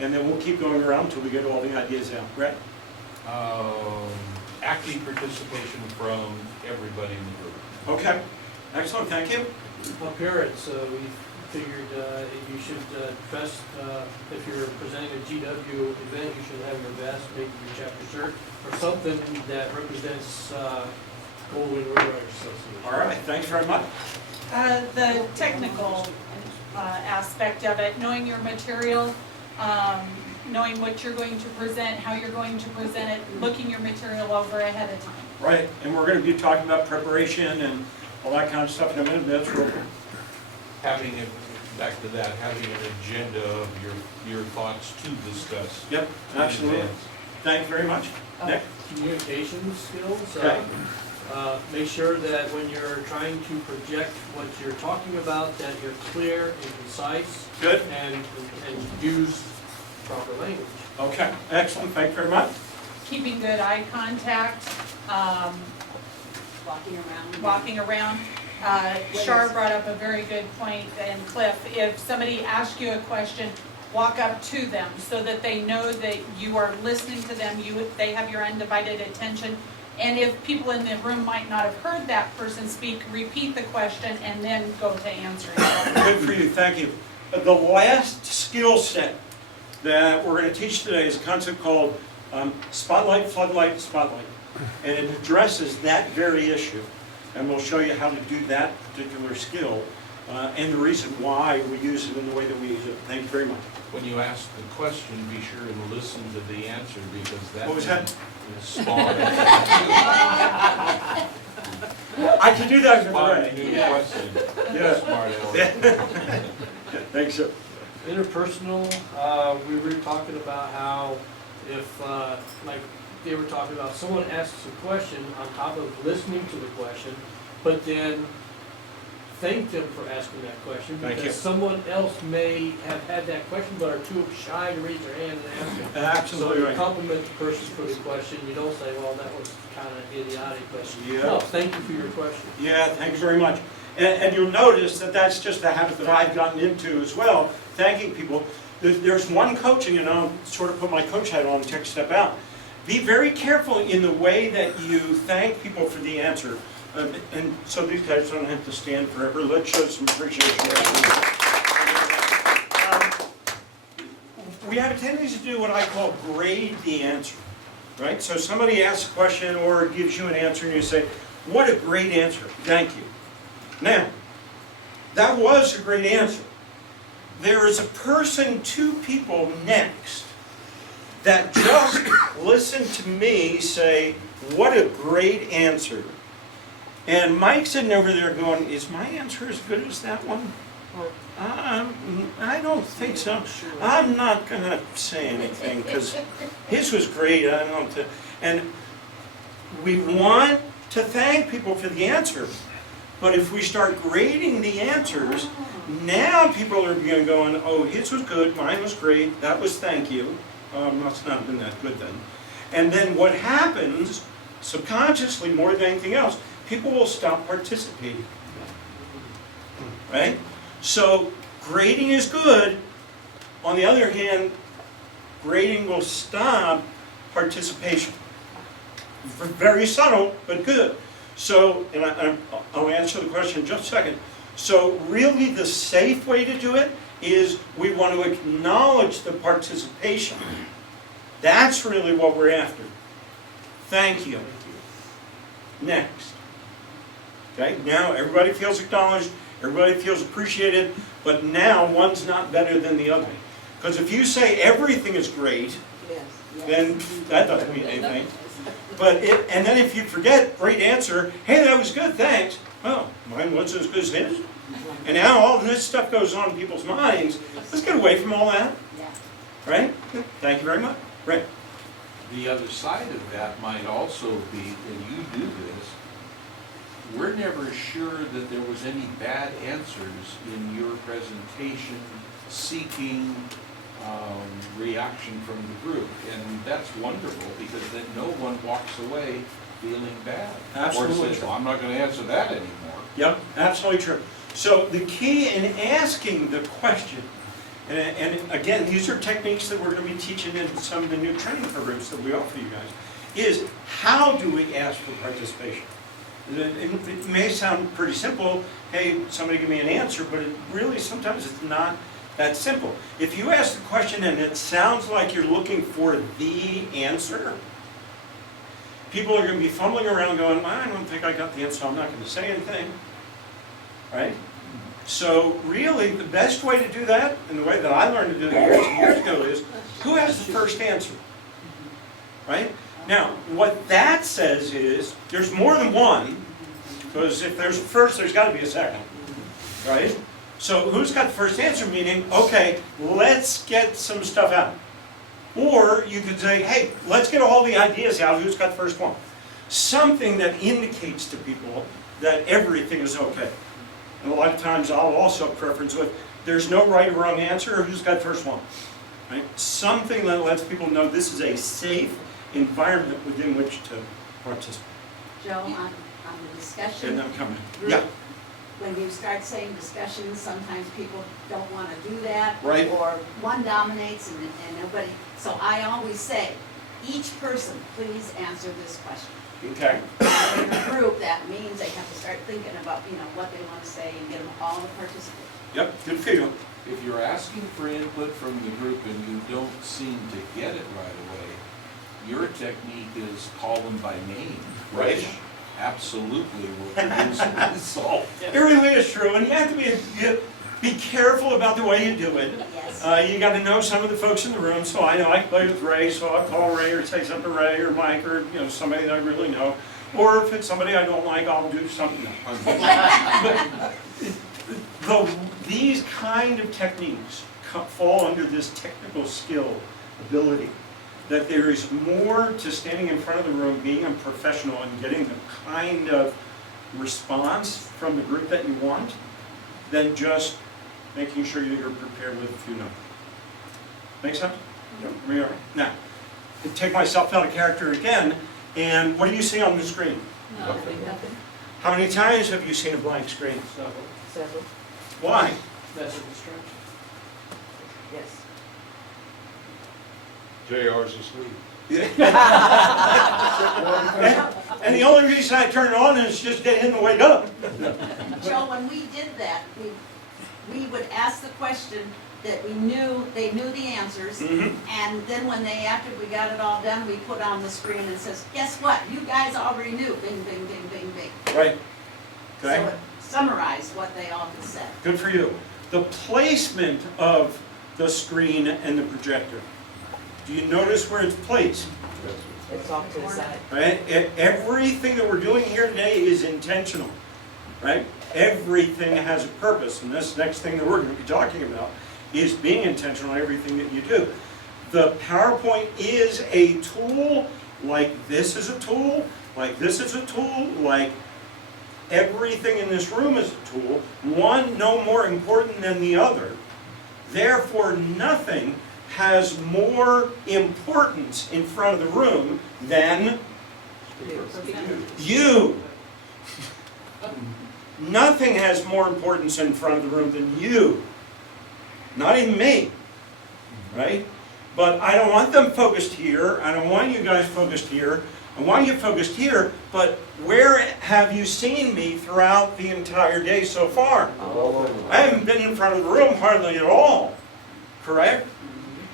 And then we'll keep going around until we get all the ideas out. Brett? Active participation from everybody in the group. Okay. Excellent. Thank you. Parents, we figured you should dress, if you're presenting a GW event, you should have your vest, maybe your chapter shirt, or something that represents Goldwyn River Association. All right. Thanks very much. The technical aspect of it, knowing your material, knowing what you're going to present, how you're going to present it, looking your material over ahead of time. Right. And we're going to be talking about preparation and all that kind of stuff in a minute. That's real good. Having it, back to that, having an agenda of your thoughts to discuss. Yep. Absolutely. Thank you very much. Nick? Communication skills. Okay. Make sure that when you're trying to project what you're talking about, that you're clear and concise. Good. And use proper language. Okay. Excellent. Thank you very much. Keeping good eye contact, walking around. Shar brought up a very good point, and Cliff, if somebody asks you a question, walk up to them so that they know that you are listening to them, they have your undivided attention. And if people in the room might not have heard that person speak, repeat the question and then go to answering. Good for you. Thank you. The last skill set that we're going to teach today is a concept called spotlight, floodlight, spotlight. And it addresses that very issue. And we'll show you how to do that particular skill and the reason why we use it in the way that we use it. Thank you very much. When you ask the question, be sure and listen to the answer, because that What was that? is smart. I can do that for Smart the new right. question. Yeah. Smart aleck. Thanks, sir. Interpersonal, we were talking about how if, like they were talking about, someone asks a question on top of listening to the question, but then thank them for asking that question, Thank because you. someone else may have had that question but are too shy to raise their hand and ask it. Absolutely So you right. compliment the person for the question. You don't say, well, that was kind of idiotic question. Yeah. No, thank you for your question. Yeah, thanks very much. And you'll notice that that's just a habit that I've gotten into as well, thanking people. There's one coaching, and I'll sort of put my coach hat on and take a step out. Be very careful in the way that you thank people for the answer. And so these guys don't have to stand forever. Let's show some appreciation. We have a tendency to do what I call grade the answer, right? So somebody asks a question or gives you an answer and you say, what a great answer, thank you. Now, that was a great answer. There is a person, two people next, that just listened to me say, what a great answer. And Mike's sitting over there going, is my answer as good as that one? Or, I don't think so. I'm not going to say anything because his was great. I don't know. And we want to thank people for the answer. But if we start grading the answers, now people are going, oh, his was good, mine was great, that was thank you. Must not have been that good then. And then what happens, subconsciously more than anything else, people will stop participating. Right? So grading is good. On the other hand, grading will stop participation. Very subtle, but good. So, and I'll answer the question in just a second. So really the safe way to do it is we want to acknowledge the participation. That's really what we're after. Thank you. Next. Okay, now everybody feels acknowledged, everybody feels appreciated, but now one's not better than the other. Because if you say everything is great, then that doesn't mean anything. But and then if you forget, great answer, hey, that was good, thanks. Well, mine wasn't as good as his. And now all this stuff goes on in people's minds. Let's get away from all that. Right? Thank you very much. Right. The other side of that might also be, and you do this, we're never sure that there was any bad answers in your presentation seeking reaction from the group. And that's wonderful, because then no one walks away feeling bad. Absolutely Or says, true. well, I'm not going to answer that anymore. Yep, absolutely true. So the key in asking the question And again, these are techniques that we're going to be teaching in some of the new training programs that we offer you guys, is how do we ask for participation? It may sound pretty simple, hey, somebody give me an answer, but it really sometimes it's not that simple. If you ask the question and it sounds like you're looking for the answer, people are going to be fumbling around going, I don't think I got the answer, so I'm not going to say anything, right? So really, the best way to do that, and the way that I learned to do it years ago, is who has the first answer, right? Now, what that says is, there's more than one, because if there's a first, there's got to be a second, right? So who's got the first answer, meaning, okay, let's get some stuff out. Or you could say, hey, let's get all the ideas out, who's got the first one? Something that indicates to people that everything is okay. And a lot of times I'll also preference with, there's no right or wrong answer, or who's got the first one? Right? Something that lets people know this is a safe environment within which to participate. Joe, on the discussion. And I'm coming. group, Yeah. When you start saying discussions, sometimes people don't want to do that. Right. Or one dominates and nobody, so I always say, each person, please answer this question. Okay. In a group, that means they have to start thinking about, what they want to say and get them all to participate. Yep, good feel. If you're asking for input from the group and you don't seem to get it right away, your technique is call them by name. Right. Which absolutely will produce a result. It really is true, and you have to be careful about the way you do it. Yes. You got to know some of the folks in the room, so I know I play with Ray, so I'll call Ray or say something to Ray or Mike or somebody that I really know. Or if it's somebody I don't like, I'll do something else. But these kind of techniques fall under this technical skill ability. That there is more to standing in front of the room, being a professional, and getting the kind of response from the group that you want, than just making sure that you're prepared with a few numbers. Make sense? We are. Now, to take myself out of character again, and what do you see on the screen? Nothing. How many times have you seen a blank screen? Several. Why? That's a distraction. Yes. JR's asleep. And the only reason I turn it on is just get him to wake up. Joe, when we did that, we would ask the question that we knew, they knew the answers, and then when after we got it all done, we put on the screen and says, guess what? You guys already knew, bing, bing, bing, bing, bing. Right. So Okay. it summarized what they all had said. Good for you. The placement of the screen and the projector. Do you notice where it's placed? It's off to the side. Right? Everything that we're doing here today is intentional. Right? Everything has a purpose. And this next thing that we're going to be talking about is being intentional in everything that you do. The PowerPoint is a tool, like this is a tool, like this is a tool, like everything in this room is a tool. One no more important than the other. Therefore, nothing has more importance in front of the room than you. Nothing has more importance in front of the room than you. Not even me. Right? But I don't want them focused here. I don't want you guys focused here. I want you focused here. But where have you seen me throughout the entire day so far? I haven't been in front of the room hardly at all. Correct?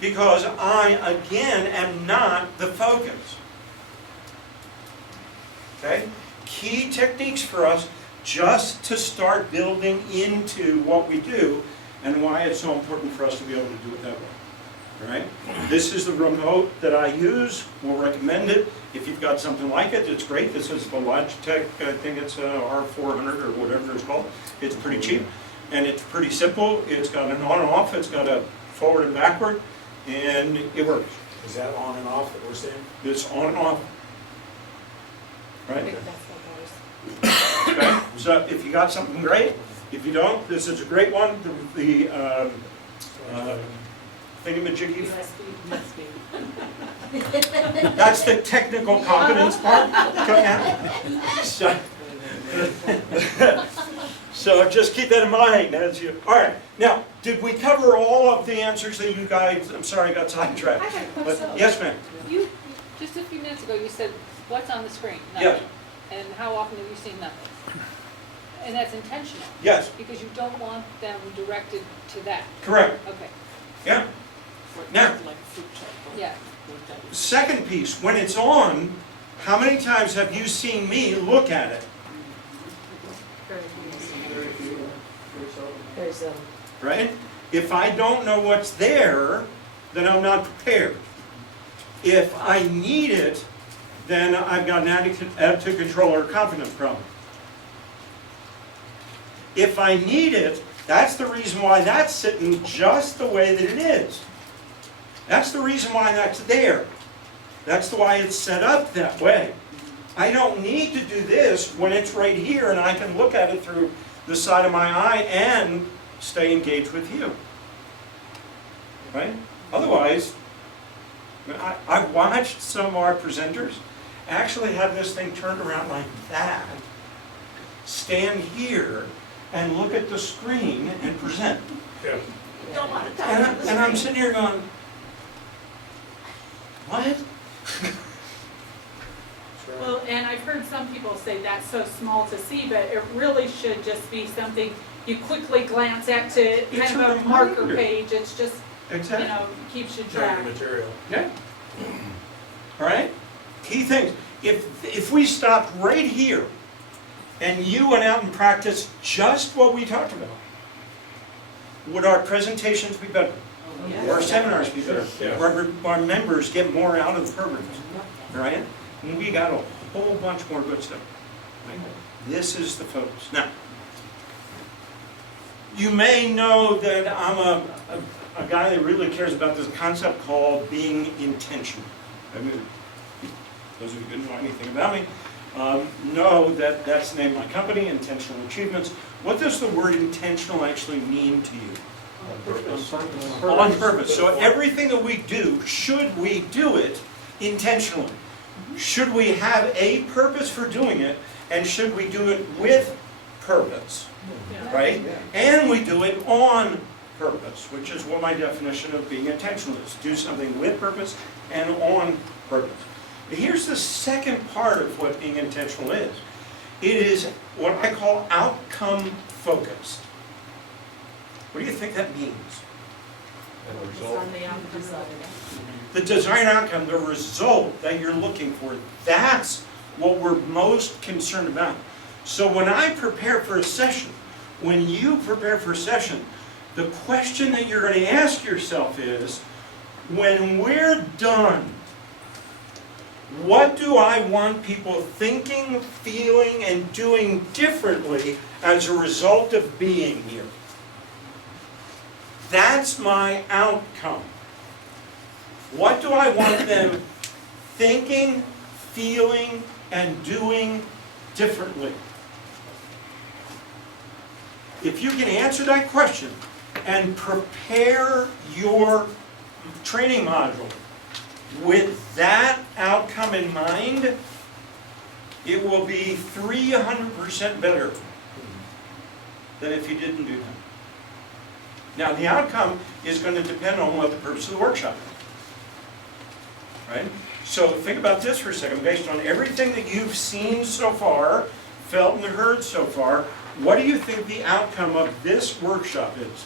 Because I, again, am not the focus. Okay? Key techniques for us just to start building into what we do and why it's so important for us to be able to do it that way. All right? This is the remote that I use. We'll recommend it. If you've got something like it, it's great. This is the Logitech, I think it's R400 or whatever it's called. It's pretty cheap and it's pretty simple. It's got an on and off. It's got a forward and backward. And it works. Is that on and off that we're saying? It's on and off. I Right? think that's what Okay. So if you got something great, if you don't, this is a great one. The thingamajiggy. USB. That's the technical competence part coming out. So just keep that in mind as you, all right. Now, did we cover all of the answers that you guys, I'm sorry, I got sidetracked. I have a But question. yes, ma'am. You, just a few minutes ago, you said, what's on the screen? Yes. Nothing. And how often have you seen nothing? And that's intentional, Yes, because you don't want them directed to that. correct. Okay, Yeah. Now, yeah. second piece, when it's on, how many times have you seen me look at it, There's right? If I don't know what's there, then I'm not prepared. If I need it, then I've got an attitude control or confidence problem. If I need it, that's the reason why that's sitting just the way that it is. That's the reason why that's there. That's why it's set up that way. I don't need to do this when it's right here and I can look at it through the side of my eye and stay engaged with you. Right? Otherwise, I've watched some of our presenters actually have this thing turned around like that, stand here, and look at the screen and present. Yeah. You don't want to touch on the And I'm screen. sitting here going, what? Well, and I've heard some people say that's so small to see, but it really should just be something you quickly glance at to It's kind a of a marker reminder. page. It's just, you Exactly. know, keeps you Tracking track. material. Yeah. All right? Key things. If we stopped right here and you went out and practiced just what we talked about, would our presentations be better? Would our seminars be better? Yeah. Would our members get more out of the programs? All right? And we got a whole bunch more good stuff. Right? This is the focus. Now, you may know that I'm a guy that really cares about this concept called being intentional. I mean, those of you who didn't know anything about me know that that's the name of my company, Intentional Achievements. What does the word intentional actually mean to you? On purpose. So everything that we do, should we do it intentionally? Should we have a purpose for doing it, and should we do it with purpose? Yeah. Right? And we do it on purpose, which is what my definition of being intentional is. Do something with purpose and on purpose. But here's the second part of what being intentional is. It is what I call outcome focused. What do you think that means? The desired outcome, the result that you're looking for, that's what we're most concerned about. So when I prepare for a session, when you prepare for a session, the question that you're going to ask yourself is, when we're done, what do I want people thinking, feeling, and doing differently as a result of being here? That's my outcome. What do I want them thinking, feeling, and doing differently? If you can answer that question and prepare your training module with that outcome in mind, it will be 300% better than if you didn't do that. Now, the outcome is going to depend on what the purpose of the workshop is. Right? So think about this for a second. Based on everything that you've seen so far, felt and heard so far, what do you think the outcome of this workshop is?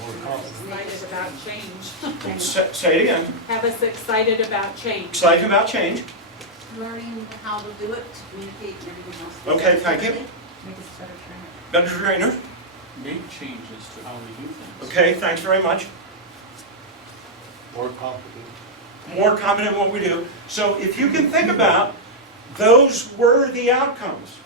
Excited about change. Say it again. Have us excited about change. Excited about change. Learning how to do it, to communicate and everything else. Okay, thank you. Make us better trainers. Better trainers. Make changes to how we do things. Okay, thanks very much. More competent. More confident in what we do. So if you can think about, those were the outcomes.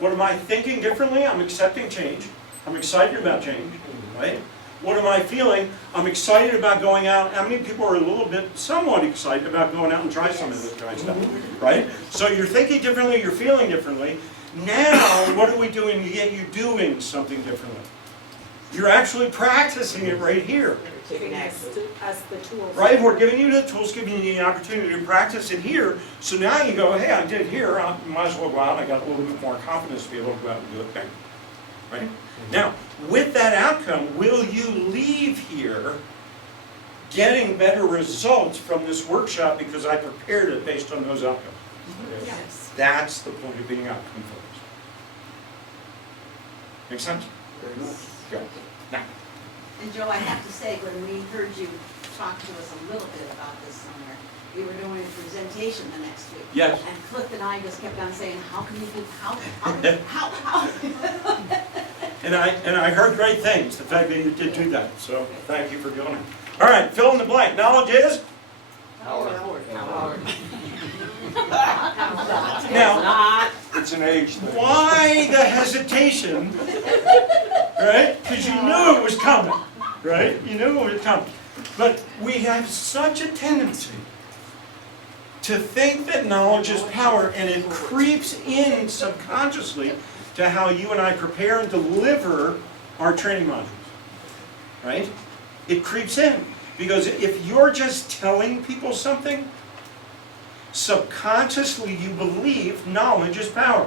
What am I thinking differently? I'm accepting change. I'm excited about change, right? What am I feeling? I'm excited about going out. How many people are a little bit, somewhat excited about going out and try some of this dry stuff, right? So you're thinking differently, you're feeling differently. Now, what are we doing to get you doing something differently? You're actually practicing it right here. Giving us the tools. Right, we're giving you the tools, giving you the opportunity to practice it here. So now you go, hey, I did it here, I might as well go out, and I got a little bit more confidence to be able to go out and do it there. right? Now, with that outcome, will you leave here getting better results from this workshop because I prepared it based on those outcomes? Yes. That's the point of being outcome focused. Make sense? Good. Now, And Joe, I have to say, when we heard you talk to us a little bit about this somewhere, we were doing a presentation the next week. yes, And Cliff and I just kept on saying, how can you do, how? and I heard great things, the fact that you did do that, so thank you for doing it. All right, fill in the blank. Knowledge is? Now, It's an age thing. why the hesitation, right? Because you knew it was coming, right? You knew it was coming. But we have such a tendency to think that knowledge is power, and it creeps in subconsciously to how you and I prepare and deliver our training modules, right? It creeps in, because if you're just telling people something, subconsciously you believe knowledge is power.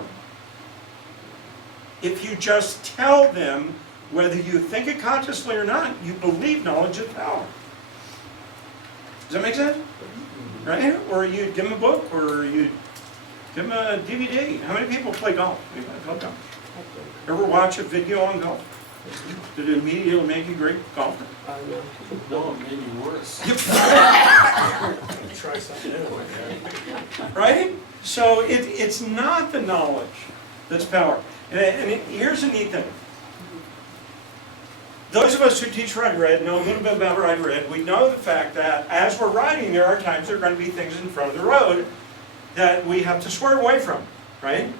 If you just tell them, whether you think it consciously or not, you believe knowledge is power. Does that make sense? Right? Or you give them a book, or you give them a DVD. How many people play golf? Anybody play golf? Ever watch a video on golf? Did it immediately make you a great golfer? No, maybe worse. Try something new. Right? So it's not the knowledge that's power. And here's a neat thing. Those of us who teach Ride Red know a little bit about Ride Red. We know the fact that as we're riding, there are times there are going to be things in front of the road that we have to swerve away from, right?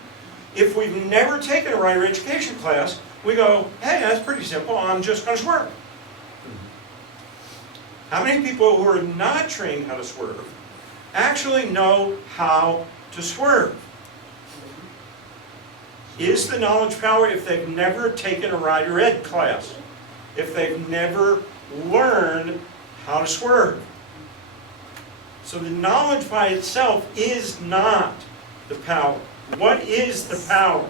If we've never taken a rider education class, we go, hey, that's pretty simple, I'm just going to swerve. How many people who are not trained how to swerve actually know how to swerve? Is the knowledge power if they've never taken a rider ed class? If they've never learned how to swerve? So the knowledge by itself is not the power. What is the power?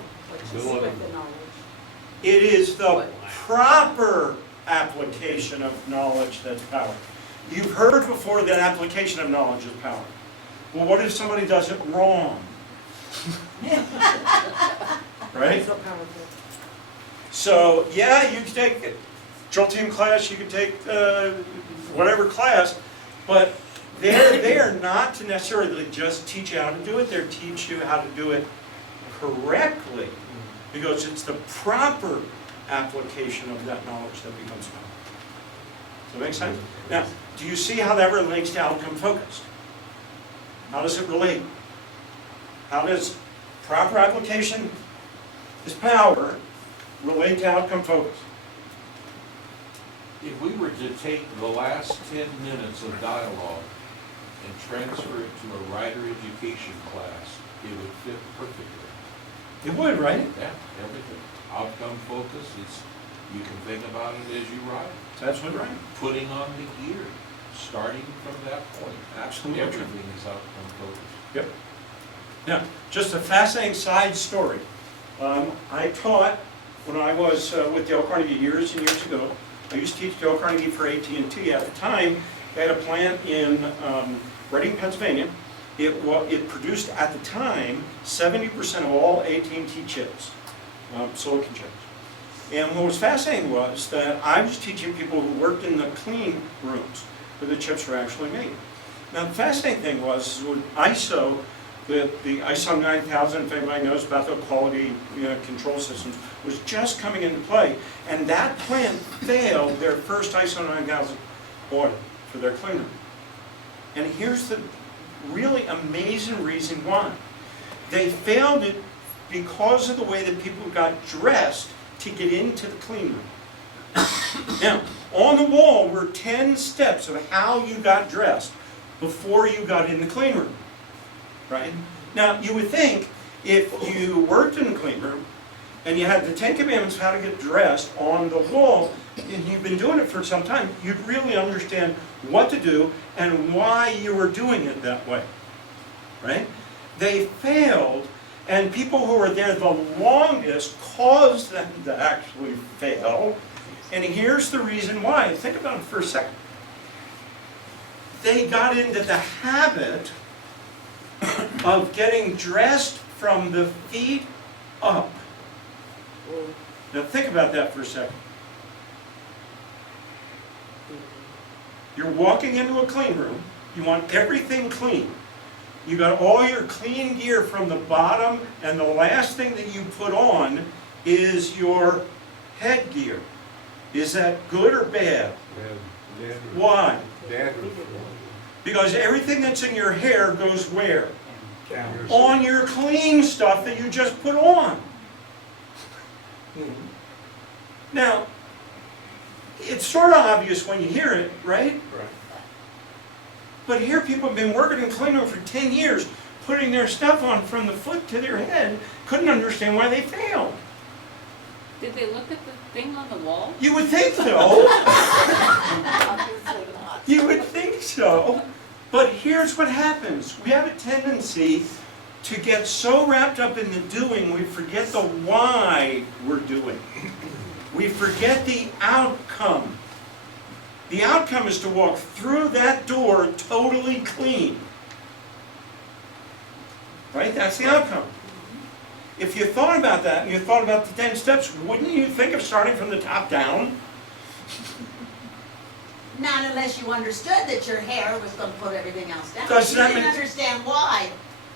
It is the proper application of knowledge that's power. You've heard before that application of knowledge is power. Well, what if somebody does it wrong? Right? So, yeah, you can take a drill team class, you can take whatever class, but they're there not to necessarily just teach you how to do it, they're teach you how to do it correctly, because it's the proper application of that knowledge that becomes power. Does that make sense? Now, do you see how that relates to outcome focused? How does it relate? How does proper application is power relate to outcome focus? If we were to take the last 10 minutes of dialogue and transfer it to a rider education class, it would fit perfectly. It would, right? Yeah, everything. Outcome focus, it's, you can think about it as you ride. That's what right. Putting on the gear, starting from that point. Absolutely. Everything is outcome focused. Yep. Now, just a fascinating side story. I taught when I was with Dale Carnegie years and years ago. I used to teach Dale Carnegie for AT&T. At the time, they had a plant in Reading, Pennsylvania. It produced, at the time, 70% of all AT&T chips, silicon chips. And what was fascinating was that I was teaching people who worked in the clean rooms where the chips were actually made. Now, the fascinating thing was with ISO, the ISO 9000, if anybody knows about the quality control systems, was just coming into play. And that plant failed their first ISO 9000 audit for their clean room. And here's the really amazing reason why. They failed it because of the way that people got dressed to get into the clean room. Now, on the wall were 10 steps of how you got dressed before you got in the clean room. Right? Now, you would think if you worked in the clean room and you had the 10 commandments of how to get dressed on the wall, and you've been doing it for some time, you'd really understand what to do and why you were doing it that way. Right? They failed And people who are there the longest cause them to actually fail. And here's the reason why. Think about it for a second. They got into the habit of getting dressed from the feet up. Now think about that for a second. You're walking into a clean room. You want everything clean. You got all your clean gear from the bottom, and the last thing that you put on is your headgear. Is that good or bad? Why? Because everything that's in your hair goes where? On your clean stuff that you just put on. Now, it's sort of obvious when you hear it, right? Right. But here people have been working in clean room for 10 years, putting their stuff on from the foot to their head, couldn't understand why they failed. Did they look at the thing on the wall? You would think so. Obviously not. You would think so. But here's what happens. We have a tendency to get so wrapped up in the doing, we forget the why we're doing. We forget the outcome. The outcome is to walk through that door totally clean. Right? That's the outcome. If you thought about that and you thought about the 10 steps, wouldn't you think of starting from the top down? Not unless you understood that your hair was gonna put everything else down. Does You that didn't make- understand why.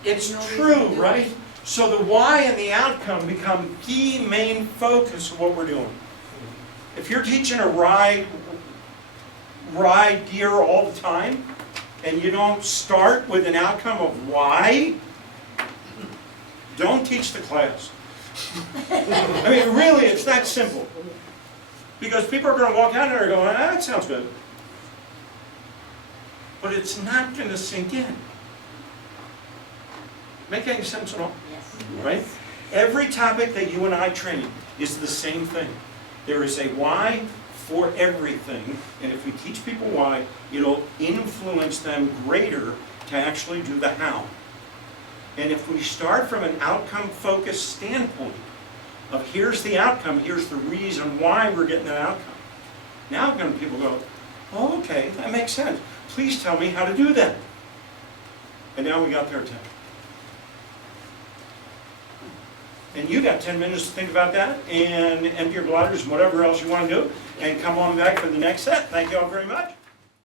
It's No reason true, to do right? it. So the why and the outcome become the main focus of what we're doing. If you're teaching a ride gear all the time, and you don't start with an outcome of why, don't teach the class. I mean, really, it's that simple. Because people are going to walk out there and go, that sounds good. But it's not going to sink in. Make any sense at all? Yes. Right? Every topic that you and I train is the same thing. There is a why for everything, and if we teach people why, it'll influence them greater to actually do the how. And if we start from an outcome-focused standpoint of here's the outcome, here's the reason why we're getting that outcome, now people go, oh, okay, that makes sense. Please tell me how to do that. And now we got their attention. And you got 10 minutes to think about that and empty your bladders and whatever else you want to do, and come on back for the next set. Thank you all very much.